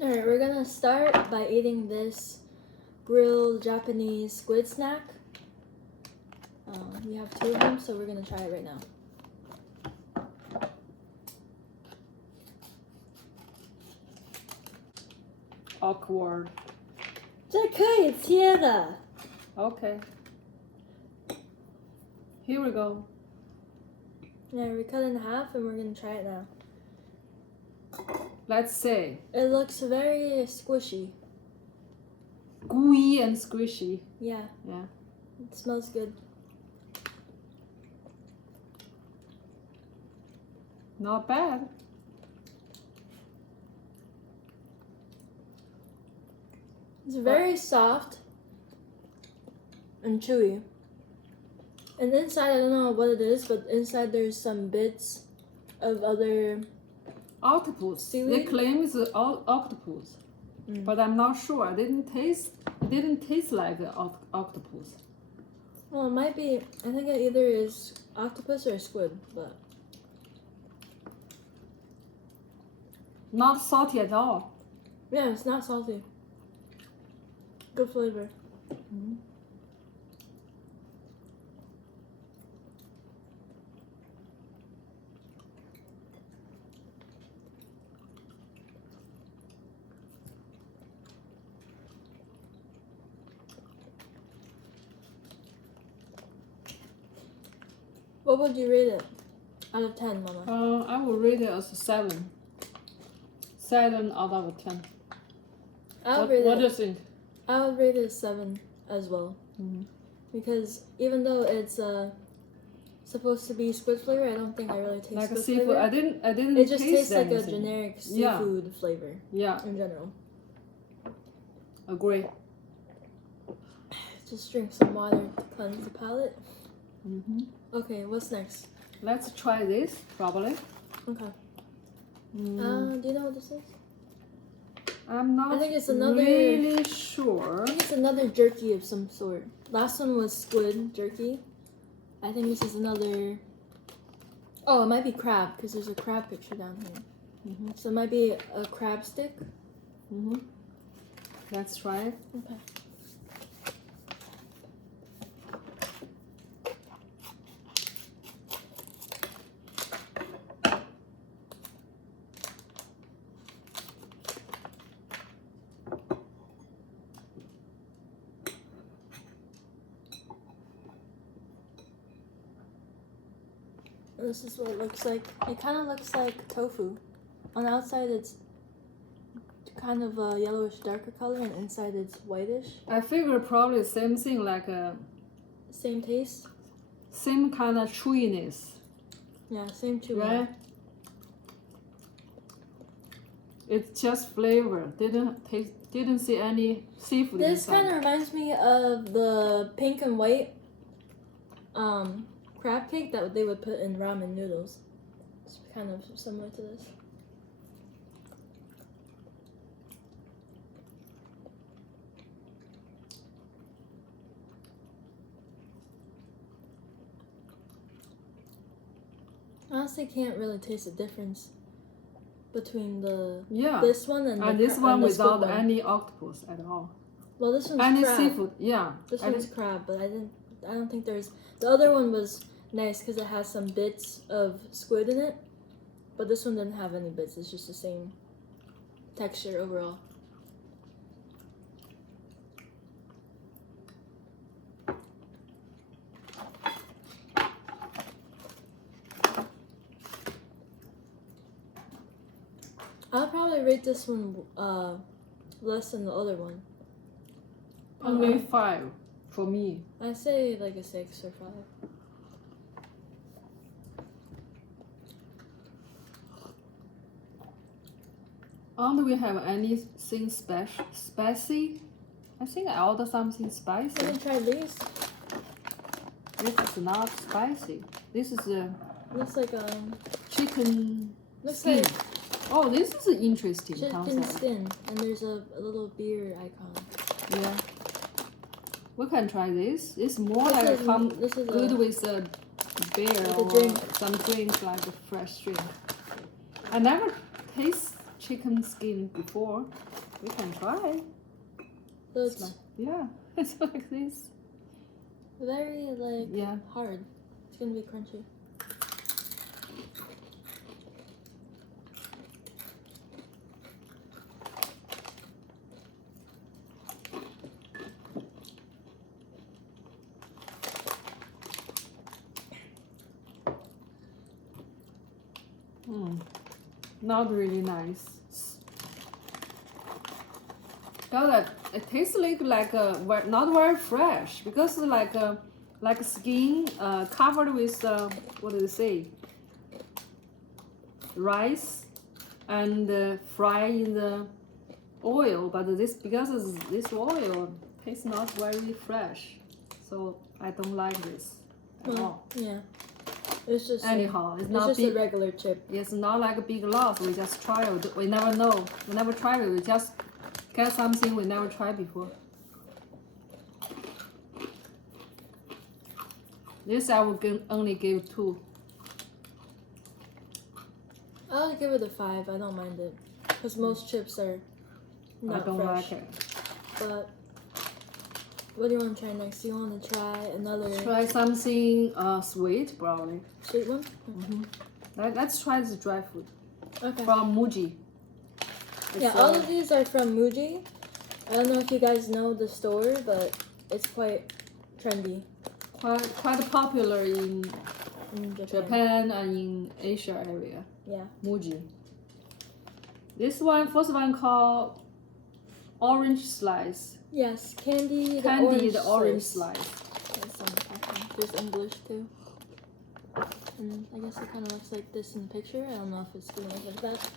Alright, we're gonna start by eating this grilled Japanese squid snack. We have 2 of them, so we're gonna try it right now. Awkward. 这可以切的。 Okay. Here we go. Yeah, we cut it in half and we're gonna try it now. Let's see. It looks very squishy. Gooey and squishy. Yeah, Yeah. it smells good. Not bad. It's very soft and chewy. And inside, I don't know what it is, but inside there's some bits of other Octopus. Seaweed? They claim it's octopus, but I'm not sure. It didn't taste like an octopus. Well, it might be. I think it either is octopus or squid, but Not salty at all. yeah, it's not salty. Good flavor. What would you rate it out of 10, Mama? I will rate it as a 7. 7 out of 10. What do you think? I would rate it a 7 as well. Because even though it's supposed to be squid flavor, I don't think I really taste Like a squid seafood. flavor. I didn't It just taste tastes like a anything. generic Yeah. seafood flavor Yeah, in general. agree. Just drink some water to cleanse the palate. Okay, what's next? Let's try this, probably. Okay. Do you know what this is? I'm not I think it's another- really sure. I think it's another jerky of some sort. Last one was squid jerky. I think this is another. Oh, it might be crab because there's a crab picture down here. So it might be a crab stick. Let's try it. Okay. This is what it looks like. It kind of looks like tofu. On the outside, it's kind of a yellowish, darker color, and inside it's whitish. I figure probably the same thing, like Same taste. same kind of chewiness, Yeah, same chewy. right? It's just flavor. Didn't see any seafood This inside. kind of reminds me of the pink and white crab cake that they would put in ramen noodles. It's kind of similar to this. Honestly, can't really taste the difference between the this one and this one the squid without one. any octopus at all. Well, this one's Any crab. seafood, yeah. This one's crab, but I don't think there's. The other one was nice because it has some bits of squid in it, but this one didn't have any bits. It's just the same texture overall. I'll probably rate this one less than the other one. Only 5 for me. I say like a 6 or 5. Don't we have anything spicy? I think I ordered something spicy. Let me try these. This is not spicy. This is a Looks like chicken looks skin. like Oh, this is an interesting chicken concept. skin, and there's a little beer icon. Yeah. We can try this. It's more This like is- come this is good a- with a beer With a or drink. some drinks like a fresh drink. I never taste chicken skin before. We can try. So It's it's like, yeah, it's like this. very like Yeah. hard. It's gonna be crunchy. Not really nice. Got it tastes like not very fresh because like skin covered with what do they say? Rice and fry in the oil, but this because this oil tastes not very fresh, so I don't like this at all. Yeah. It's just Anyhow, it's it's not just big. a regular chip. It's not like a big loss. We just try it. We never know. We never tried it. We just get something we never tried before. This I would only give 2. I'll give it a 5. I don't mind it because most chips are not I don't fresh. like it. But what do you want to try next? Do you want to try another Try something sweet, probably. sweet one? Let's try this dry food Okay. from Muji. Yeah, all of these are from Muji. I don't know if you guys know the store, but it's quite trendy quite popular in in Japan. Japan and in Asia area. Yeah. Muji. This first one called orange slice. Yes, candied Orange slice. That's on the packaging. There's English too. And I guess it kind of looks like this in the picture. I don't know if it's going to look like that.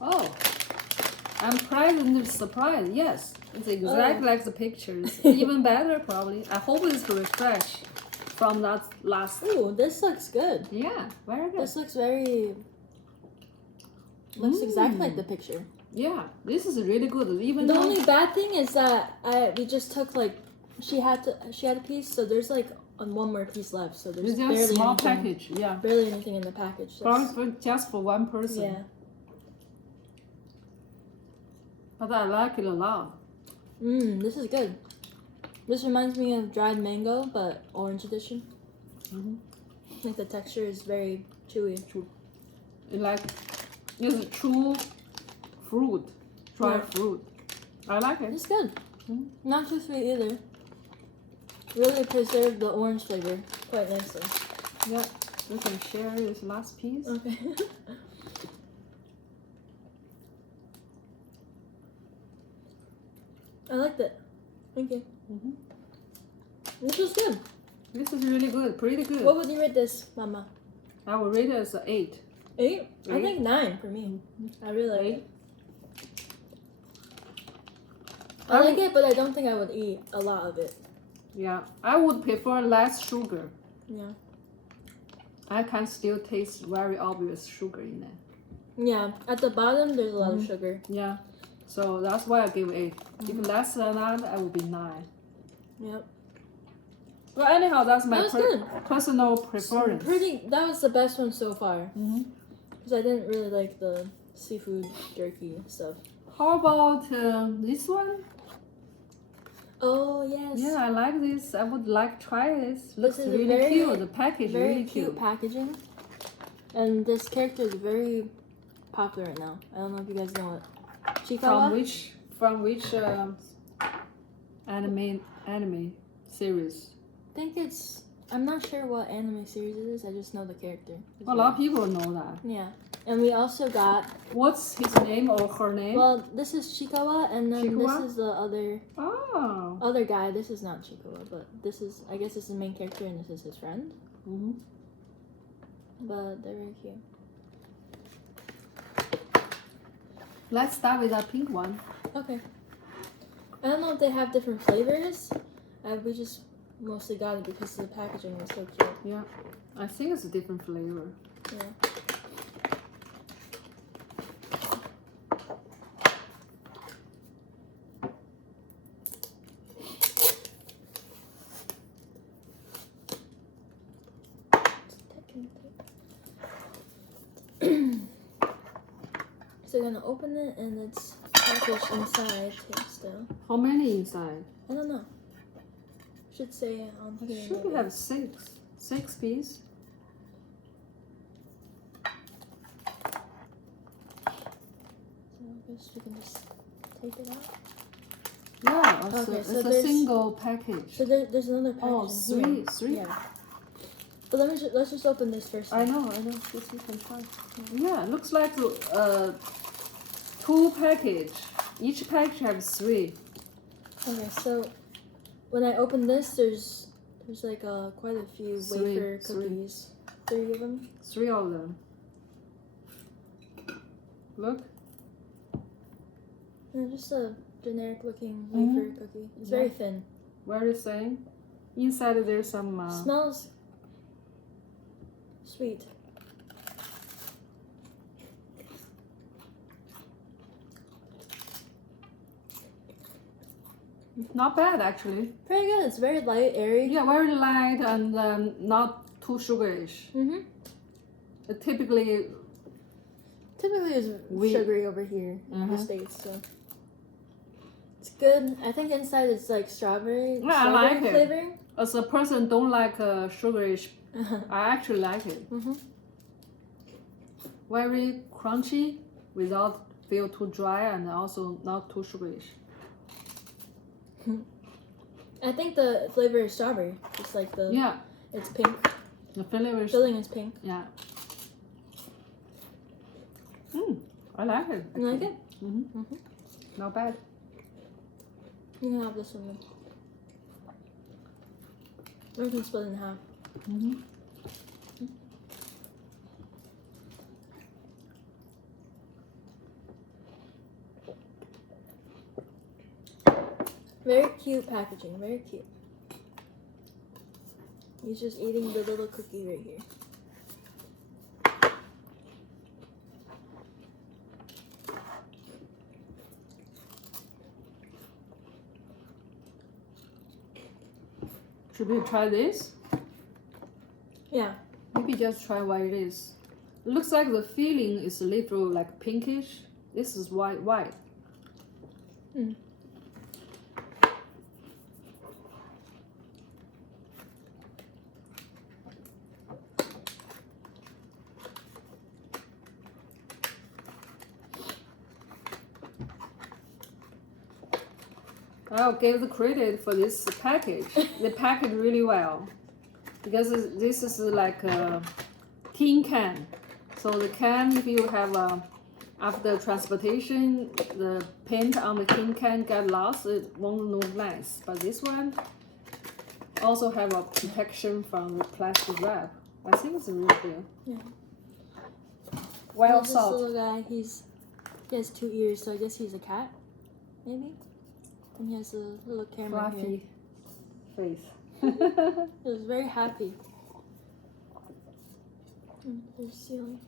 Oh, I'm pleasantly surprised. Yes, it's exactly like the pictures. Even better, probably. I hope it's refreshed from that last. Ooh, this looks good. Yeah, very good. This looks very... Looks exactly like the picture. Yeah, this is really good. Even The though only bad thing is that we just took like she had a piece, so there's like one more piece left. So there's it's just barely a small anything, package. Yeah, barely anything in the package. probably just for one person. Yeah. But I like it a lot. This is good. This reminds me of dried mango, but orange edition. Like the texture is very chewy. It's true fruit, dry fruit. I like it. It's good. Not too sweet either. Really preserved the orange flavor quite nicely. Yeah, we can share this last piece. Okay. I liked it. Thank you. This was good. This is really good, pretty good. What would you rate this, Mama? I will rate it as an 8. 8? I think 9 for me. I really like it. I like it, but I don't think I would eat a lot of it. Yeah, I would prefer less sugar. Yeah. I can still taste very obvious sugar in it. Yeah, at the bottom there's a lot of sugar. Yeah, so that's why I give 8. If less than that, I would be 9. Yep. But anyhow, that's my That was good. personal preference. That was the best one so far. Because I didn't really like the seafood jerky stuff. How about this one? Oh, yes. Yeah, I like this. I would like to try this. Looks is a really very- cute. The package Very really cute packaging. And this character is very popular right now. I don't know if you guys know it. Chikawa? From which anime series? I think I'm not sure what anime series it is. I just know the character. A lot of people know that. Yeah. And we also got... What's his name or her name? Well, this is Chikawa, and then Chikawa? this is the Oh. other guy. This is not Chikawa, but this is... I guess this is the main character, and this is his friend. But they're very cute. Let's start with that pink one. Okay. I don't know if they have different flavors. We just mostly got it because the packaging was so cute. Yeah, I think it's a different flavor. Yeah. So you're gonna open it and it's packaged inside tape still. How many inside? I don't know. Should say on here. Should maybe. we have six pieces? So I guess we can just take it out. Yeah, it's, Okay, it's so a there's- single package. So there's another package Oh, in here. three. Yeah. But let's just open this first. I know. This you can try. Yeah, looks like two package. Each package has three. Okay, so when I open this, there's like quite a few wafer cookies. 3 of them. 3 of them. Look. Yeah, just a generic looking wafer cookie. It's very thin. Very thin. Inside there's some. Smells sweet. Not bad actually. Pretty good. It's very light, airy. Yeah, very light and not too sugarish. Typically, Typically, it's sugary over here in the States, so it's good. I think inside it's like strawberry. Yeah, I strawberry like it. flavoring. as a person don't like sugarish, I actually like it. Very crunchy without feel too dry and also not too sugarish. I think the flavor is strawberry. Just like the Yeah, it's pink. the flavor is Filling is pink. yeah. I like it. You like it? Not bad. You can have this one then. Or you can split it in half. Very cute packaging, very cute. He's just eating the little cookie right here. Should we try this? Yeah. Maybe just try what it is. It looks like the filling is a little like pinkish. This is white. I'll give the credit for this package. They pack it really well because this is like a tin can. So the can, if you have after transportation, the paint on the tin can get lost, it won't look nice. But this one also have a protection from the plastic wrap. I think it's a real deal. Yeah. Well This soft. little guy, he has 2 ears, so I guess he's a cat, maybe. And he has a little camera here. Fluffy face. He was very happy. There's ceiling.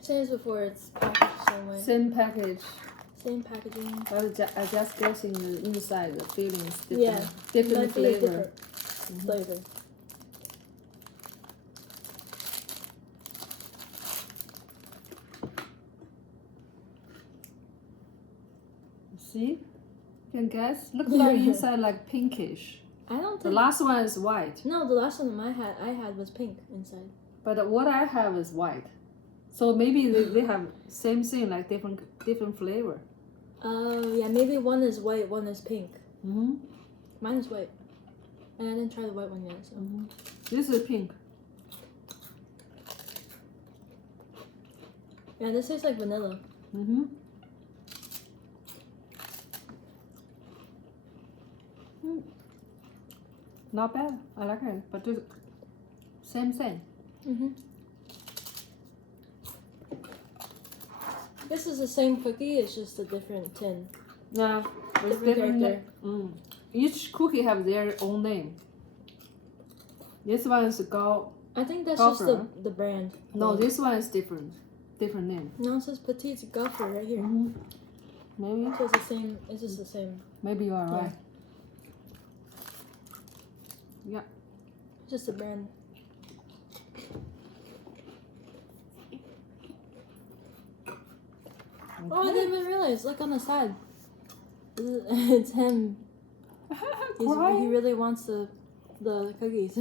Same as before, it's packaged the same way. Same package. Same packaging. I just guessing the inside the feelings different. Yeah, Different might be a flavor. different flavor. See? You can guess. Looks like inside like pinkish. I don't The think. last one is white. No, the last one I had was pink inside. But what I have is white. So maybe they have same thing, like different flavor. Oh, yeah, maybe one is white, one is pink. Mm-hmm. Mine is white. And I didn't try the white one yet, so. This is pink. Yeah, this tastes like vanilla. Mm-hmm. Not bad. I like it. But the same thing. This is the same cookie, it's just a different tin. Yeah. With Different different. character. each cookie have their own name. This one is I think that's Gopher. just the brand. No, this one is different name. No, it says Petite Gopher right here. Maybe. So it's the same. It's just the same. Maybe you are right. Yeah. Just a brand. Okay. Oh, I didn't even realize. Look on the side. It's him. He really wants the cookies.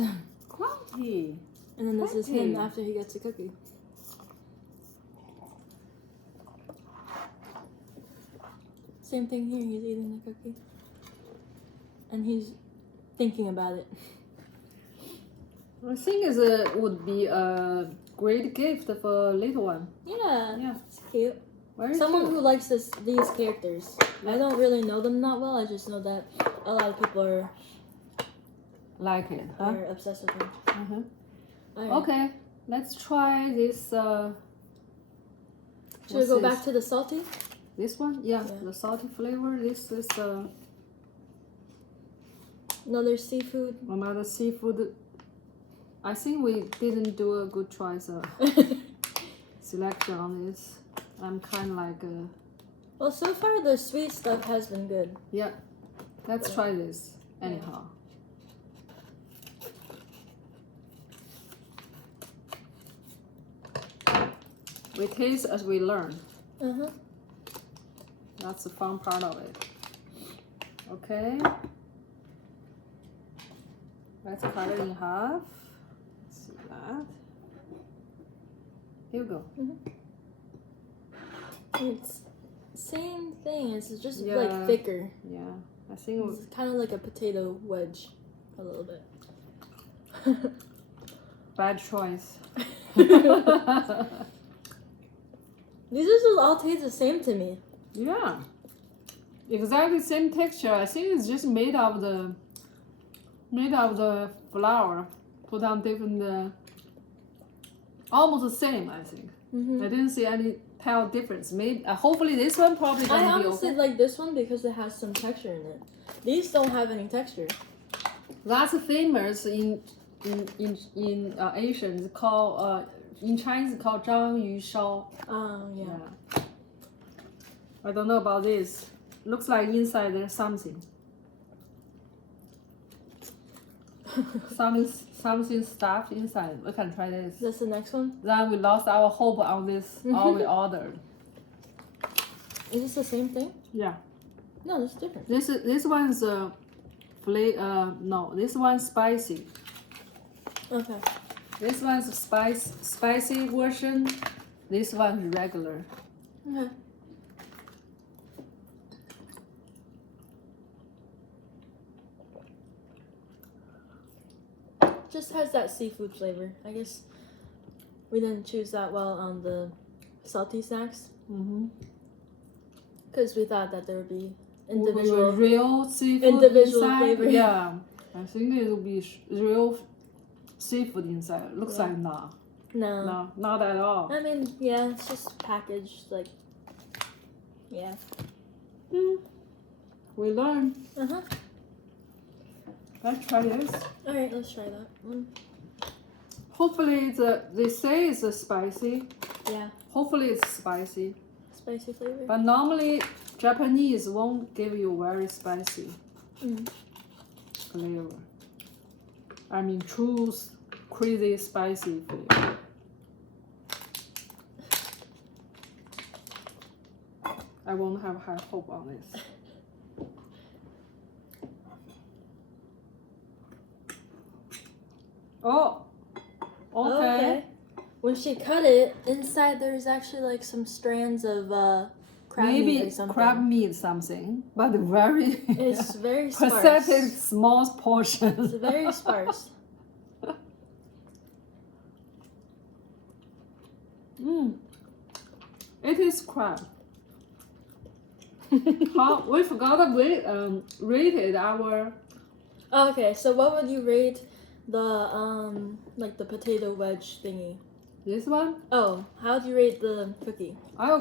Crunchy. And then this is him after he gets a cookie. Same thing here. He's eating the cookie. And he's thinking about it. I think would be a great gift for a little one. Yeah. Yeah. It's cute. Very Someone cute. who likes these characters. I don't really know them that well. I just know that a lot of people are Like it, huh? obsessed with them. Alright. Okay, let's try this. Should we what's go this? back to the salty? This one? Yeah, Yeah. the salty flavor. This is Another seafood. another seafood. I think we didn't do a good choice selection on this. I'm kind of like Well, so far the sweet stuff has been good. yeah. Let's try this anyhow. We taste as we learn. That's the fun part of it. Okay. Let's cut it in half. Let's see that. Here we go. It's same thing. It's just Yeah. like thicker. Yeah, I think It's kind of like a potato wedge, a little bit. bad choice. These just all taste the same to me. Yeah, exactly same texture. I think it's just made of the flour, put on different, almost the same. I think. I didn't see any tell difference. Maybe hopefully this one probably I gonna be honestly okay. like this one because it has some texture in it. These don't have any texture. That's famous in Asian. It's called in Chinese it's called 章鱼烧. Oh yeah. Yeah. I don't know about this. Looks like inside there's something. Something stuffed inside. We can try this. That's the next one. Then we lost our hope on this. All we ordered. Is this the same thing? Yeah. No, it's different. This one's no. This one's spicy. Okay. This one's spicy version. This one's regular. Okay. Just has that seafood flavor. I guess we didn't choose that well on the salty snacks because we thought that there would be individual real seafood individual inside. flavor. Yeah, I think it will be real seafood inside. Looks like not. No. No, not at all. I mean, yeah, it's just packaged like. Yeah. We learn. Let's try this. All right, let's try that one. Hopefully, they say it's spicy. Yeah. Hopefully, it's spicy. Spicy flavor. But normally, Japanese won't give you very spicy flavor. I mean, true crazy spicy flavor. I won't have high hope on this. Oh, okay. When she cut it, inside there's actually like some strands of crab meat or something. Crab meat something, but very It's very sparse. pathetic small portions. It's very sparse. It is crab. How we forgot to rated our. Oh, okay, so what would you rate the like the potato wedge thingy? This one? Oh, how do you rate the cookie? I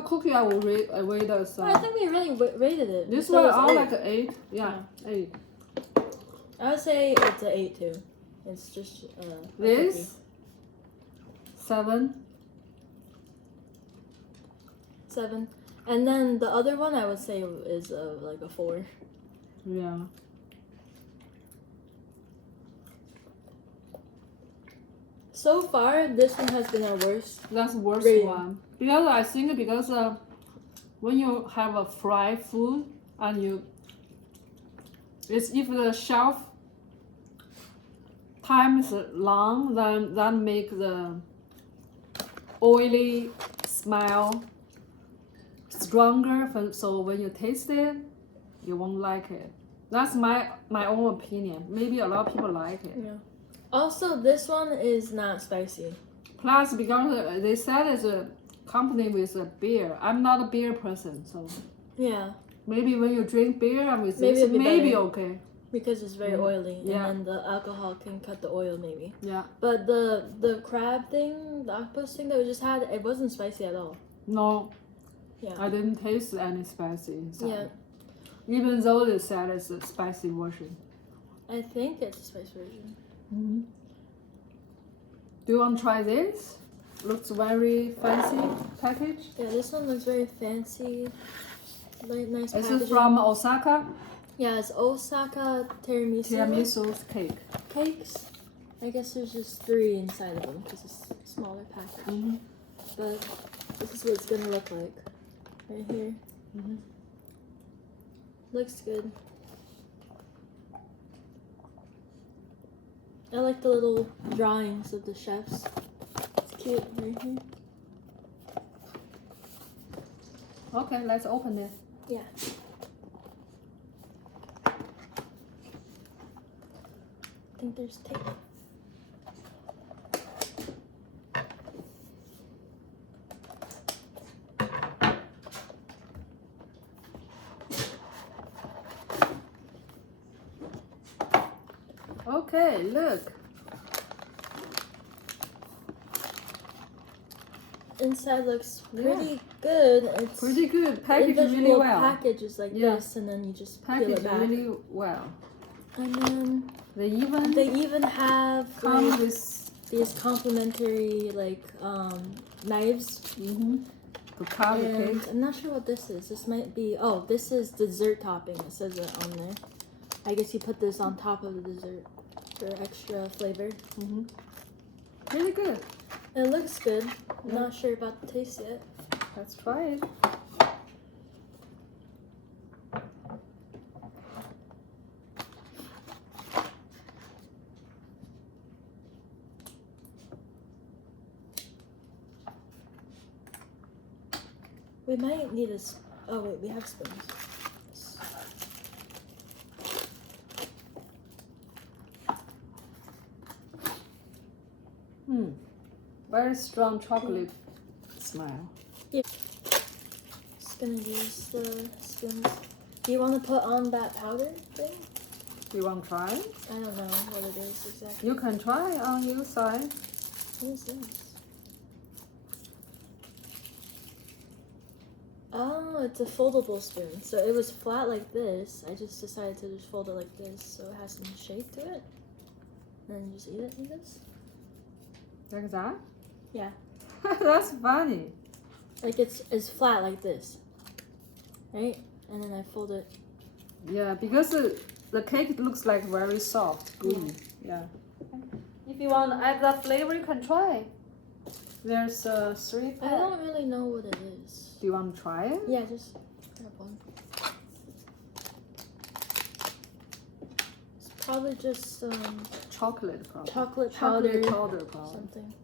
will rate as. I think we really rated it. This So one it's I eight. like an 8. Yeah, 8. I would say it's an 8 too. It's just a This 7. 7. And then the other one I would say is like a 4. Yeah. So far, this one has been our worst. That's the worst Rating. one. Because I think when you have a fried food and it's if the shelf time is long, then that make the oily smell stronger. So when you taste it, you won't like it. That's my own opinion. Maybe a lot of people like it. Yeah. Also, this one is not spicy. Plus, because they said it's a company with a beer. I'm not a beer person, so Yeah, maybe when you drink beer and with Maybe this, it'd be maybe better. okay. because it's very oily, Yeah. and then the alcohol can cut the oil maybe. Yeah. But the crab thing, the octopus thing that we just had, it wasn't spicy at all. No. Yeah. I didn't taste any spicy inside. Yeah, Even though they said it's a spicy version. I think it's a spice version. Mm-hmm. Do you want to try this? Looks very fancy package. Yeah, this one looks very fancy. Like nice This packaging. is from Osaka. Yeah, it's Osaka Tiramisu cake. cakes. I guess there's just 3 inside of them because it's a smaller package. Mm-hmm. But this is what it's gonna look like right here. Mm-hmm. Looks good. I like the little drawings of the chefs. It's cute right here. Okay, let's open it. Yeah. I think there's tape. Okay, look. Inside looks pretty good. It's Pretty good. Packaged individual really well. package is like Yeah. this, and then you just peel Packaged it back. really well. And then They even they even have come like, with these complimentary like knives. to carve the And cake. I'm not sure what this is. This might be, oh, this is dessert topping. It says it on there. I guess you put this on top of the dessert for extra flavor. Really good. It looks good. I'm Yeah. not sure about the taste yet. Let's try it. We might need a. Oh wait, we have spoons. Very strong chocolate smell. Just gonna use the spoons. Do you want to put on that powder thing? Do you want to try it? I don't know what it is exactly. You can try on your side. What is this? Oh, it's a foldable spoon. So it was flat like this. I just decided to just fold it like this so it has some shape to it. And then you just eat it like this. Like that? Yeah. That's funny. Like it's flat like this. Right? And then I fold it. Yeah, because the cake looks like very soft, gooey. Yeah. If you want to add that flavor, you can try. There's 3 I packs. don't really know what it is. Do you want to try it? Yeah, just grab one. It's probably just Chocolate probably. chocolate powder, powder probably. something.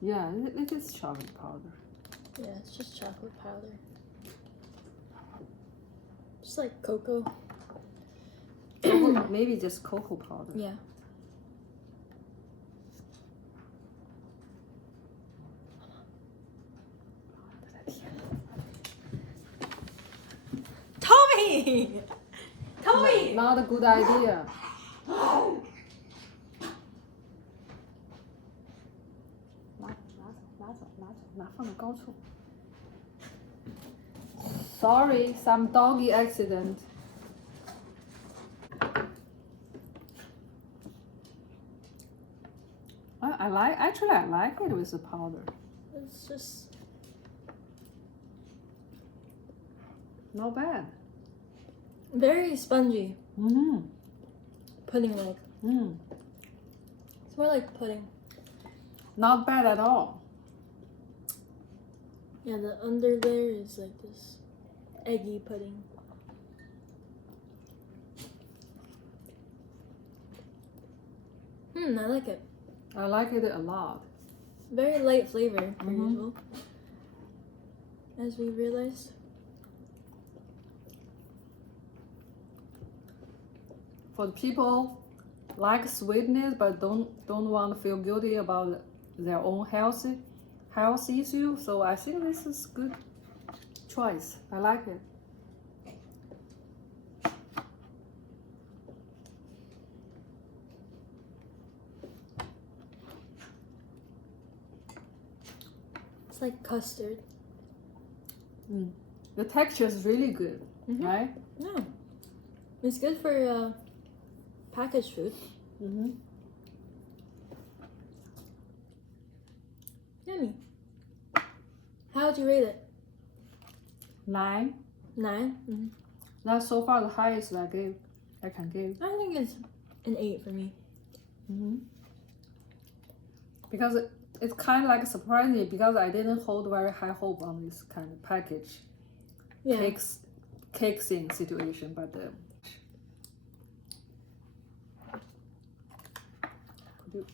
Yeah, it is chocolate powder. Yeah, it's just chocolate powder. Just like cocoa. Maybe just cocoa powder. Yeah. Tommy! Tommy! Not a good idea. 拿放到高处。Sorry, some doggy accident. I like it with the powder. It's just Not bad. very spongy. Mm-hmm. Pudding-like. Mm. It's more like pudding. Not bad at all. Yeah, the under layer is like this eggy pudding. I like it. I like it a lot. Very light flavor, per Mhm. usual. As we realized. For the people like sweetness but don't want to feel guilty about their own health issue, so I think this is good choice. I like it. It's like custard. The texture is really good, Mhm. right? No. It's good for packaged food. Mm-hmm. Yummy. How would you rate it? 9. 9? Mm-hmm. That's so far the highest I can give. I think it's an 8 for me. Mm-hmm. Because it's kind of like surprising because I didn't hold very high hope on this kind of package. Yeah. Cake thing situation, but could you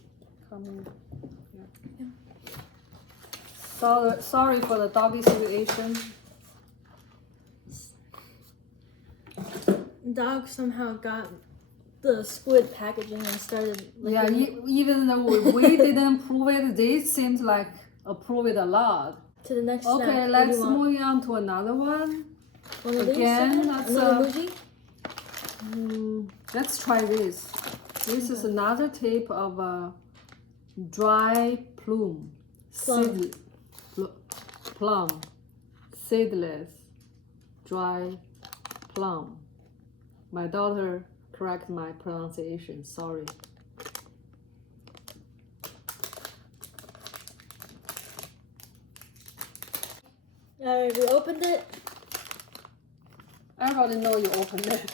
come in? Yeah. Sorry for the doggy situation. Dog somehow got the squid packaging and started licking it. Even though we didn't prove it, they seemed like approve it a lot. To the next snack. Okay, What do let's you want? move on to another one. One of these? Again, Again? that's Another bougie? Let's try this. This is another type of dry plum. Plum. Seedless. Dry plum. My daughter correct my pronunciation. Sorry. Alright, we opened it. Everybody know you opened it.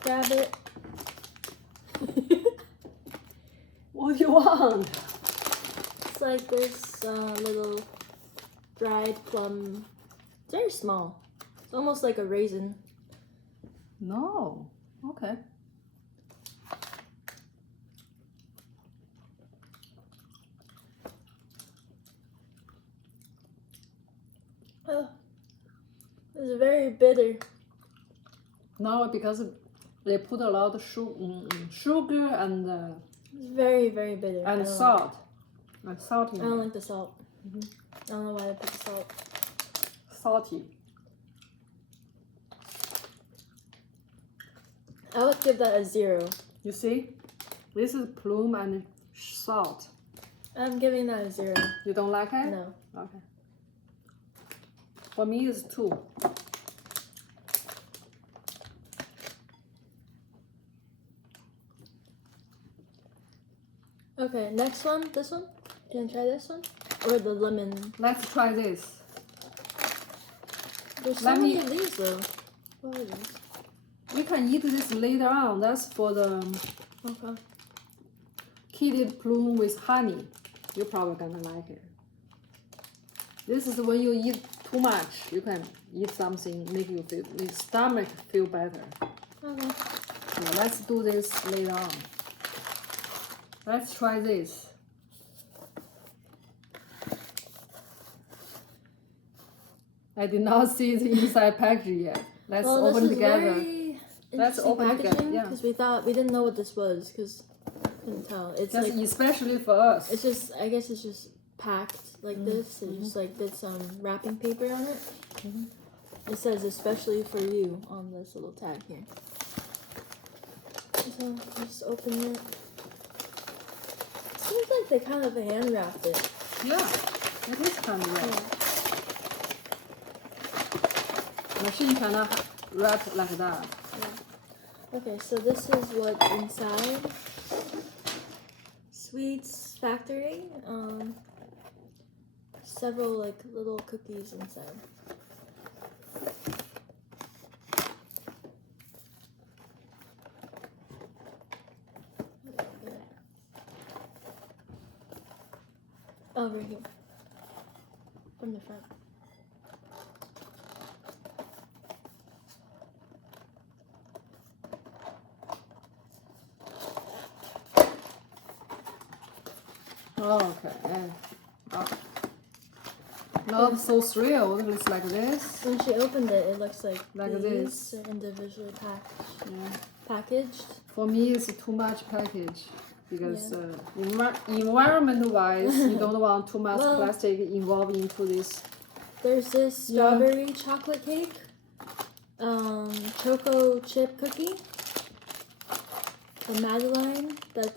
Grab it. What do you want? It's like this little dried plum. It's very small. It's almost like a raisin. No. Okay. Oh, it's very bitter. No, because they put a lot of sugar and It's very, very bitter. I don't salt. And salty. I don't like the salt. I don't know why they put the salt. Salty. I would give that a 0. You see? This is plum and salt. I'm giving that a 0. You don't like it? No. Okay. For me, it's 2. Okay, next one. This one? Can you try this one? Or the lemon? Let's try this. There's so Let many me- of these though. What are these? We can eat this later on. That's for the Okay. kided plum with honey. You're probably gonna like it. This is when you eat too much. You can eat something make your stomach feel better. Okay. Yeah, let's do this later on. Let's try this. I did not see the inside package yet. Let's Well, open this is together. very Let's interesting open together, packaging yeah. because we didn't know what this was because couldn't tell. It's Just like especially for us. it's just I guess it's just packed like this. They just like did some wrapping paper on it. It says especially for you on this little tag here. So just open it. Seems like they kind of hand wrapped it. Yeah, it is kind of red. Yeah. Machine cannot wrap like that. Yeah. Okay, so this is what's inside. Sweets Factory. Several like little cookies inside. Over here. From the front. Oh, okay. Not so thrilled. It looks like this. When she opened it, it looks like Like these this. are individually Yeah. packaged. For me, it's too much package because environment-wise, you don't want too much Well, plastic involved into this. There's this strawberry chocolate cake, choco chip cookie, a Madeleine that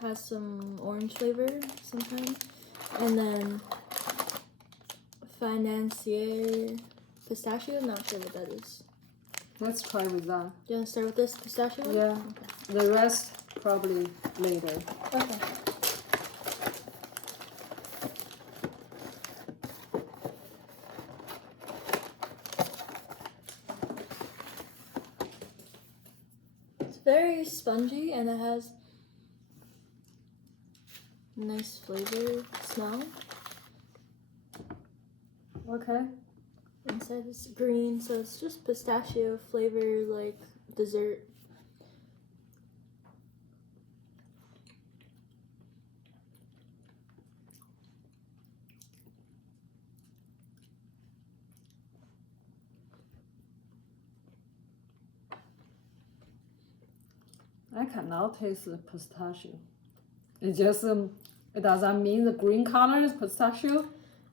has some orange flavor sometimes, and then Financier pistachio. Not sure what that is. Let's try with that. Do you want to start with this pistachio one? Yeah. Okay. The rest probably later. Okay. It's very spongy and it has nice flavor smell. Okay. Inside is green, so it's just pistachio flavor like dessert. I cannot taste the pistachio. It just it doesn't mean the green color is pistachio.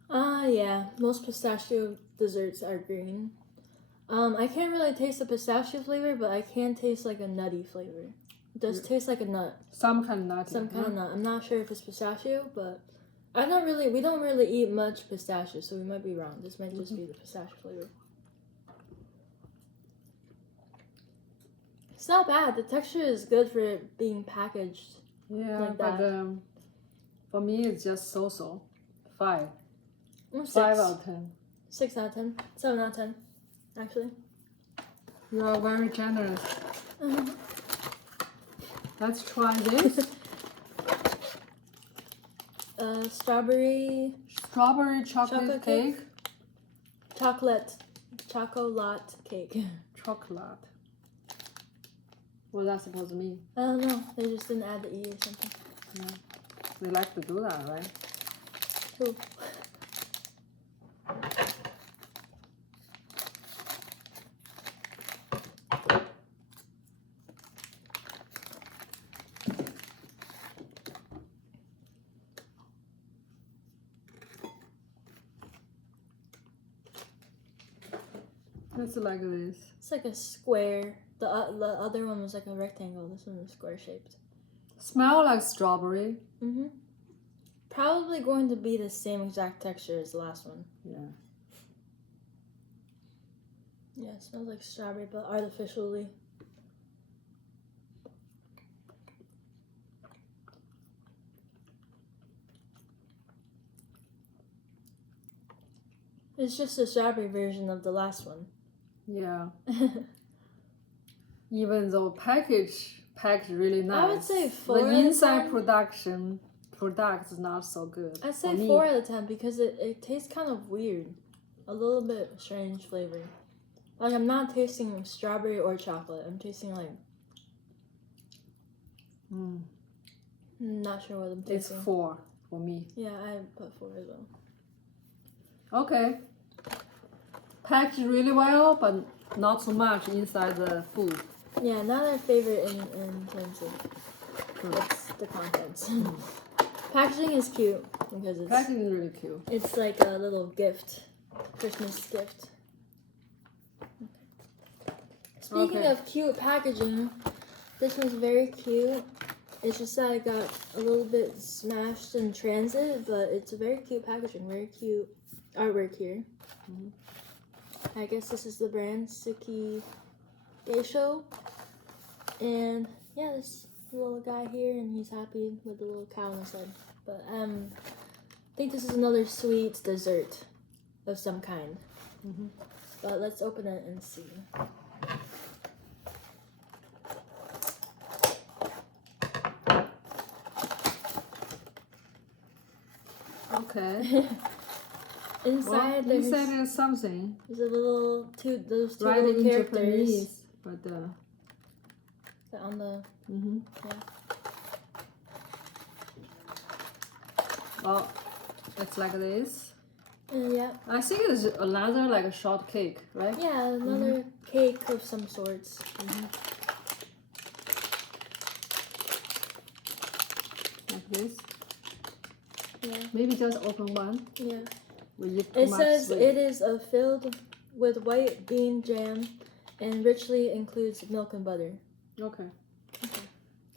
Yeah. Most pistachio desserts are green. I can't really taste the pistachio flavor, but I can taste like a nutty flavor. It does taste like a nut. Some kind of nut. Some kind of nut. I'm not sure if it's pistachio, but we don't really eat much pistachio, so we might be wrong. This might just be the pistachio flavor. It's not bad. The texture is good for it being packaged. Yeah, like but that. For me it's just so-so. 5. 6. 5 out of 10. 6 out of 10. 7 out of 10, actually. You are very generous. Let's try this. Strawberry chocolate cake. chocolate cake. Chocolate. What's that supposed to mean? I don't know. They just didn't add the E or something. Yeah. They like to do that, right? Who? It's like this. It's like a square. The other one was like a rectangle. This one was square shaped. Smell like strawberry. Mhm. Probably going to be the same exact texture as the last one. Yeah. Yeah, it smells like strawberry, but artificially. It's just a strawberry version of the last one. Yeah. Even though packaged really nice. I would say 4 The out of inside 10. product is not so good. I'd say for me. 4 out of 10 because it tastes kind of weird. A little bit strange flavor. Like I'm not tasting strawberry or chocolate. I'm tasting like I'm not sure what I'm It's tasting. 4 for me. Yeah, I put 4 as well. Okay. Packed really well, but not so much inside the food. Yeah, not our favorite in terms of what's the contents. Packaging is cute because Packaging is really cute. it's like a little gift, Christmas gift. Speaking Okay. of cute packaging, this one's very cute. It's just that I got a little bit smashed in transit, but it's a very cute packaging, very cute artwork here. I guess this is the brand Suki Geisho. And yeah, this little guy here, and he's happy with the little cow on his head. But I think this is another sweet dessert of some kind. But let's open it and see. Okay. Inside well, you said there's something. There's a little those two Right little in characters. Japanese, but On the yeah. Well, it's like this. Yeah. I think it's another like a short cake, right? Yeah, another cake of some sorts. Like this. Yeah. Maybe just open one. Yeah. It says it is filled with white bean jam and richly includes milk and butter. Okay.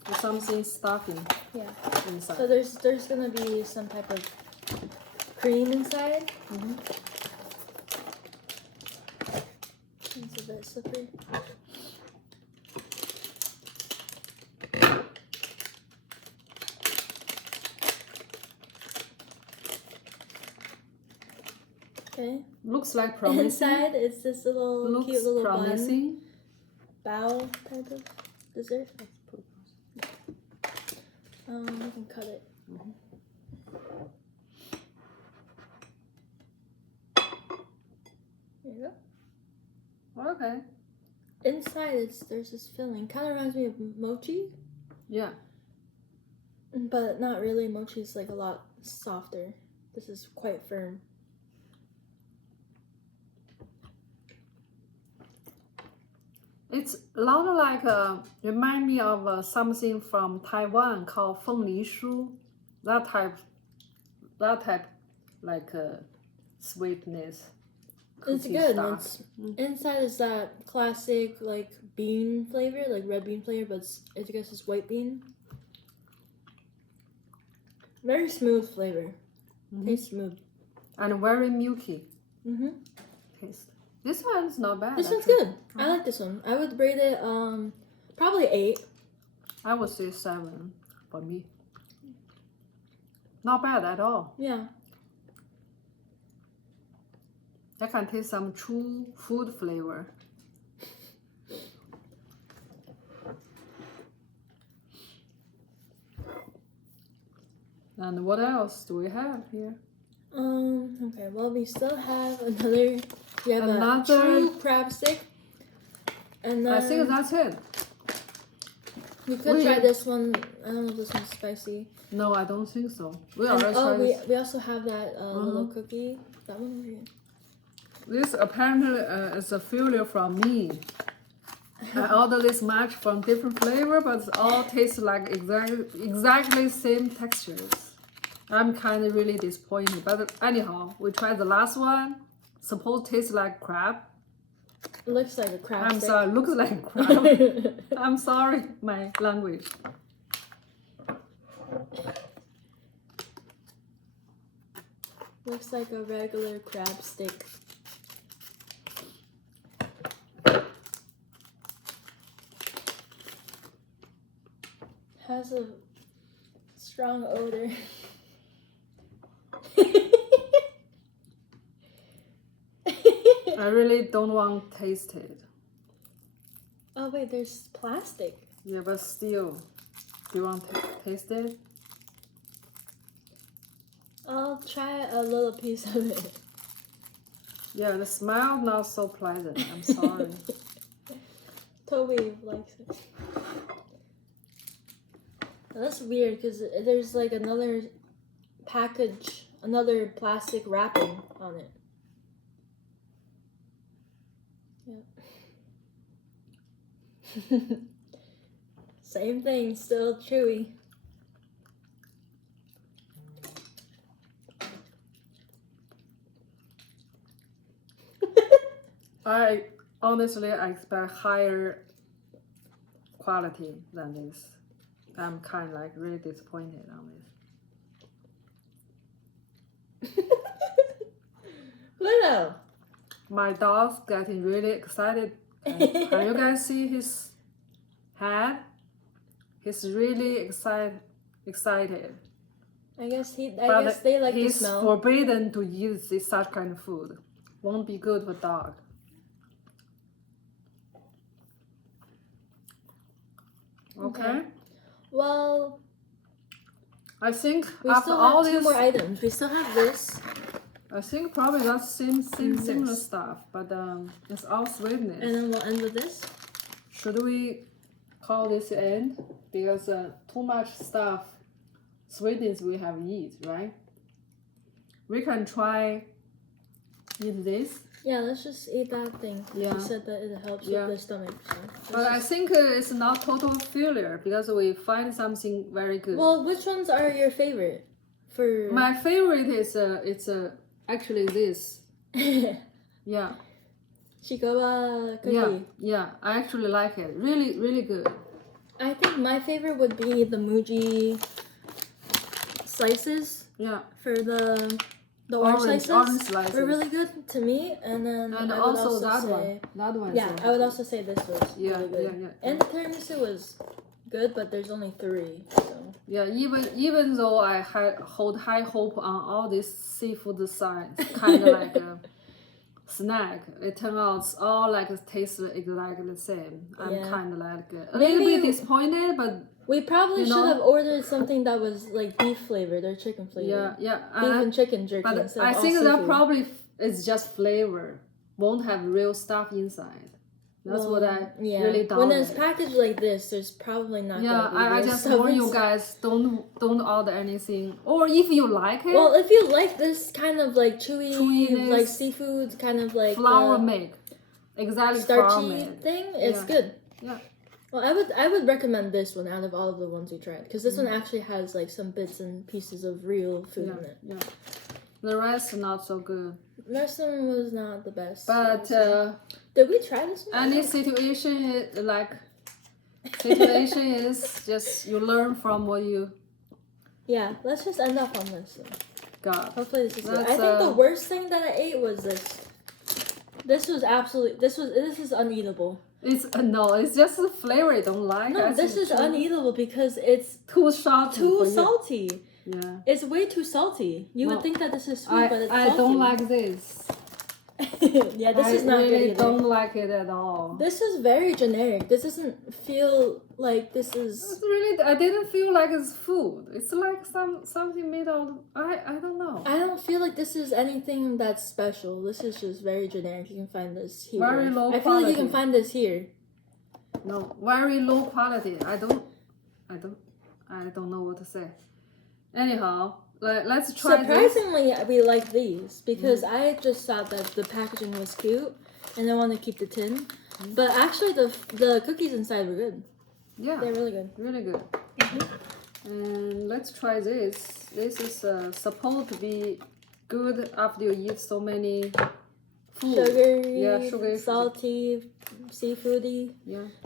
With something stuffing. Yeah. Inside. So there's gonna be some type of cream inside. It's a bit slippery. Okay. Looks like promising. Inside it's this little cute little promising. Bao type of dessert. We can cut it. There you go. Okay. Inside there's this filling. Kind of reminds me of mochi. Yeah. But not really. Mochi's like a lot softer. This is quite firm. It's a lot like remind me of something from Taiwan called fengli shu. That type like sweetness. It's cookie good. stuff. It's inside is that classic like bean flavor, like red bean flavor, but I guess it's white bean. Very smooth flavor. Tastes smooth. And very milky taste. This one's not bad. This one's good. I like this one. I would rate it probably 8. I would say 7 for me. Not bad at all. Yeah. I can taste some true food flavor. And what else do we have here? Okay, well we still have another Another true crab stick. And then I think that's it. we could try this one. I don't know if this one's spicy. No, I don't think so. We And, already tried this. we also have that little cookie. That one over here. This apparently is a failure from me. I ordered this much from different flavor, but it all tastes like exactly same textures. I'm kind of really disappointed. But anyhow, we tried the last one. Supposed to taste like crab. It looks like a crab I'm stick. sorry, looks like crab. I'm sorry, my language. Looks like a regular crab stick. Has a strong odor. I really don't want to taste it. Oh wait, there's plastic. Yeah, but still, do you want to taste it? I'll try a little piece of it. Yeah, the smell not so pleasant. I'm sorry. Toby likes it. Now, that's weird because there's like another package, another plastic wrapping on it. Yep. Same thing, still chewy. I honestly expect higher quality than this. I'm kind of like really disappointed on this. Little. My dog's getting really excited. Can you guys see his head? He's really excited. I guess they like the he's smell. forbidden to eat such kind of food. Won't be good for dog. Okay. Well, I think we after still all have two this, more items. We still have this. I think probably that's similar This. stuff, but it's all sweetness. And then we'll end with this. Should we call this end? Because too much stuff, sweetness we have eat, right? We can try eat this. Yeah, let's just eat that thing. Yeah. You said that it helps Yeah. with the stomach. So But I think it's not total failure because we find something very good. well, which ones are your favorite? For My favorite is actually this. Yeah. Shikawa cookie. Yeah, I actually like it. Really, really good. I think my favorite would be the Muji slices Yeah. for the orange slices. slices. Were really good to me, and then And I would also that say, one. That one. Yeah, I would also say this was Yeah, really good. yeah. And the tiramisu was good, but there's only 3. So. Yeah, even though I hold high hope on all this seafood science, kind of like a snack, it turns out it's all like tastes exactly the same. I'm Yeah. kind of like a little bit disappointed, but We probably should have ordered something that was like beef flavored or chicken flavored. yeah. Beef and chicken jerky But instead I of all think that seafood. probably is just flavor, won't have real stuff inside. That's what I really doubt. When it's packaged like this, there's probably not. Yeah, gonna be I real just stuff warn you inside. guys, don't order anything. Or if you like it, Well, if you like this kind of like Chewiness, like seafood, kind of like flour milk, exactly flour starchy milk. thing, it's Yeah. good. Yeah. Well, I would recommend this one out of all of the ones we tried because this one actually has like some bits and pieces of real food in it. Yeah. The rest not so good. The rest of them was not the best. But did we try this one? any situation is just you learn from what you Yeah, let's just end off on this one. got. Hopefully this is good. I That's, think the worst thing that I ate was this. This is uneatable. It's no, it's just the flavor I don't like. No, this is uneatable because it's too salty. too salty. Yeah. It's way too salty. You would think that this is sweet, but it's salty. I don't like this. Yeah, this is not really good either. don't like it at all. This is very generic. This doesn't feel like this is. It's really, I didn't feel like it's food. It's like something made out. I don't know. I don't feel like this is anything that's special. This is just very generic. You can find this here. Very low I feel like you can quality. find this here. No, very low quality. I don't know what to say. Anyhow, let's try this. Surprisingly, we like these because I just thought that the packaging was cute and I want to keep the tin. But actually, the cookies inside were good. Yeah, They're really good. really good. And let's try this. This is supposed to be good after you eat so many food. Sugary, salty, seafoody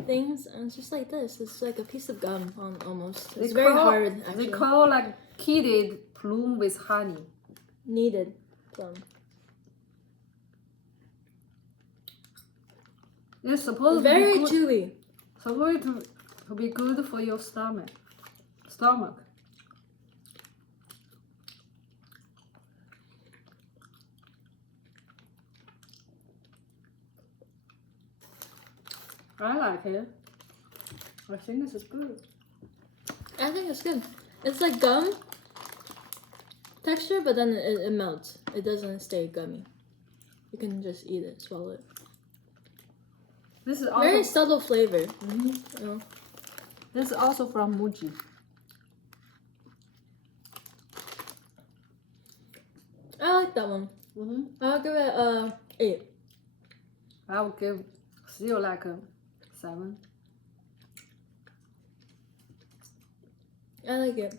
things. And it's just like this. It's like a piece of gum almost. It's very hard, actually. They call like kneaded plum with honey. Kneaded plum. It's supposed Very to be good, chewy. supposed to be good for your stomach. I like it. I think this is good. I think it's good. It's like gum texture, but then it melts. It doesn't stay gummy. You can just eat it, swallow it. This is also Very subtle flavor. You know? This is also from Muji. I like that one. I'll give it 8. I would give still like a 7. I like it.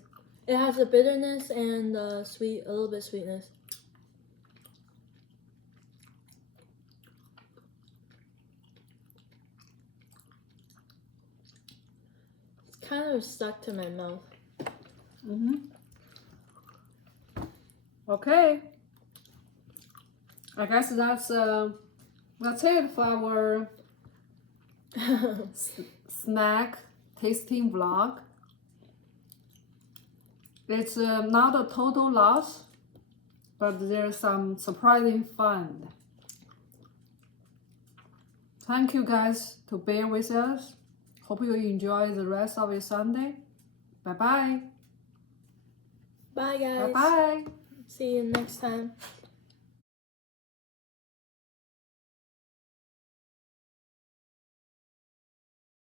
It has a bitterness and a little bit sweetness. It's kind of stuck to my mouth. Okay. I guess that's That's it for our snack tasting vlog. It's not a total loss, but there's some surprising fun. Thank you guys to bear with us. Hope you enjoy the rest of your Sunday. Bye bye. Bye guys. Bye bye. See you next time.